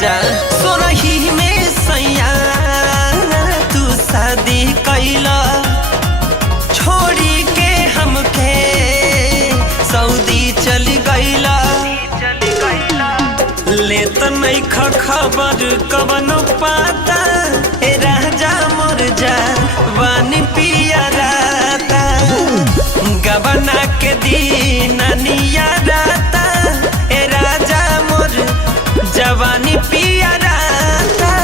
राजा सोरही में सैया तू शादी कैला छोड़ी के हमके सऊदी चली गईला ले तो नहीं खबर कवनो पाता ए राजा मोर जा वानी पिया राता गबना के दिन निया राता ए राजा मोर जवानी पिया राता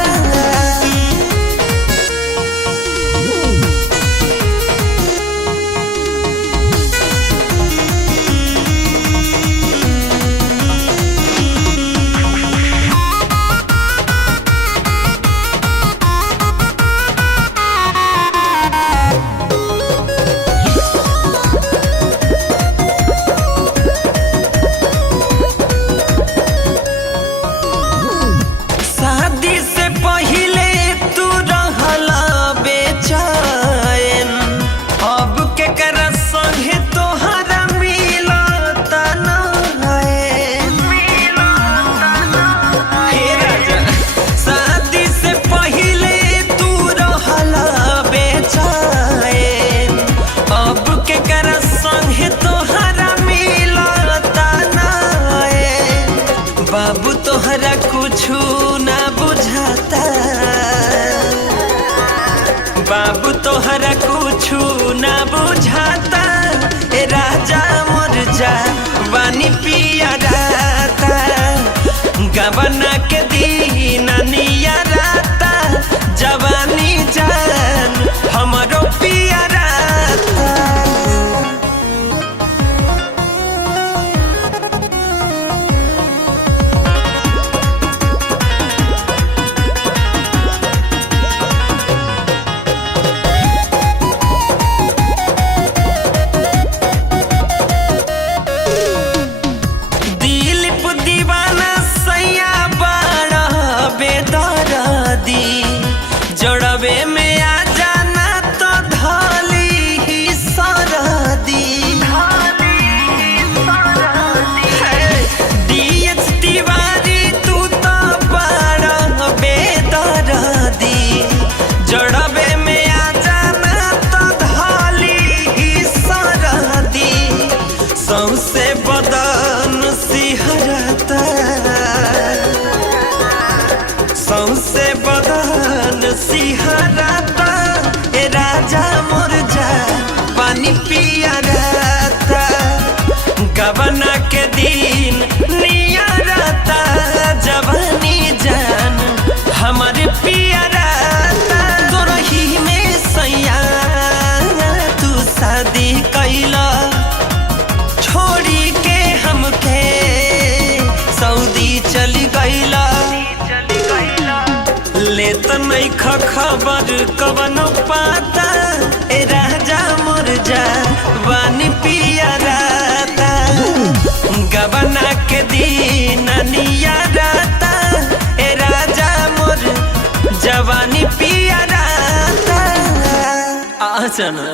बाबू तोहरा कुछु ना बुझाता बाबू तोहरा कुछु ना बुझाता ए राजा मोर जा वानी पिया राता गबना के दिन निया राता जवानी जान हमरो पिया राता जड़वे में आ जाना तो धाली ही सरदी डीएच तिवारी तू तो बड़ा बेदर्दी जड़वे में आ जाना तो धाली ही सरदी सौंसे बदन सिहरता सौंसे बदन सिहरता ए राजा मोर जा पानी पिया राता गबना के दिन निया राता जवानी जान हमारे पिया राता तोरही में सैया तू शादी कैला छोड़ी के हमके सऊदी चली गईला ले तो नहीं खबर कवनो पाता ए राजा मोर जा वानी पिया राता गबना के दिन निया राता ए राजा मोर जवानी पिया राता आ जाना।